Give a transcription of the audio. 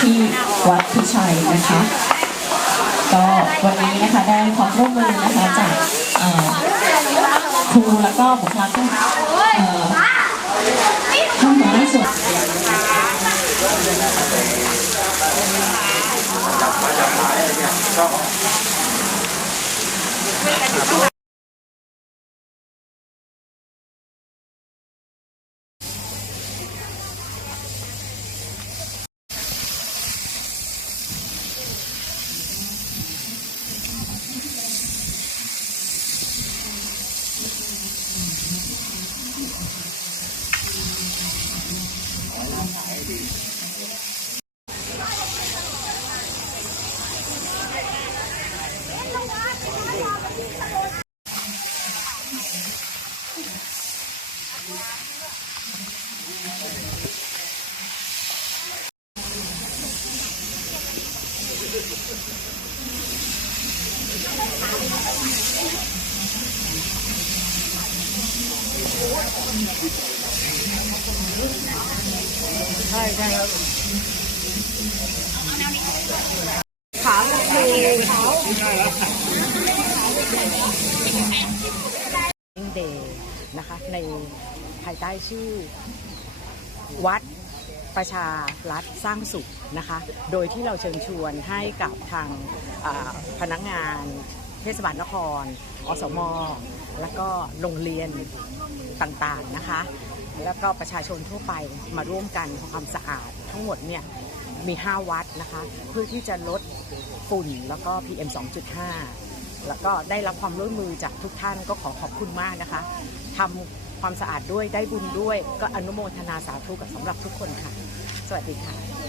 ที่วัดพิชัยนะคะ ก็วันนี้นะคะได้ความร่วมมือนะคะจากครูแล้วก็บุคลากรเอ่ท่านหัวหน้าส่วน Đây, đây. Thảo. เดย์นะคะในภายใต้ชื่อวัดประชารัฐสร้างสุขนะคะ โดยที่เราเชิญชวนให้กับทางพนักงานเทศบาลนคร อสม แล้วก็โรงเรียนต่างๆนะคะ แล้วก็ประชาชนทั่วไปมาร่วมกันทำความสะอาดทั้งหมดเนี่ยมี 5 วัดนะคะ เพื่อที่จะลดฝุ่นแล้วก็ PM 2.5 แล้วก็ได้รับความร่วมมือจากทุกท่านก็ขอขอบคุณมากนะคะทำความสะอาดด้วยได้บุญด้วย ก็อนุโมทนาสาธุกับสำหรับทุกคนค่ะ สวัสดีค่ะ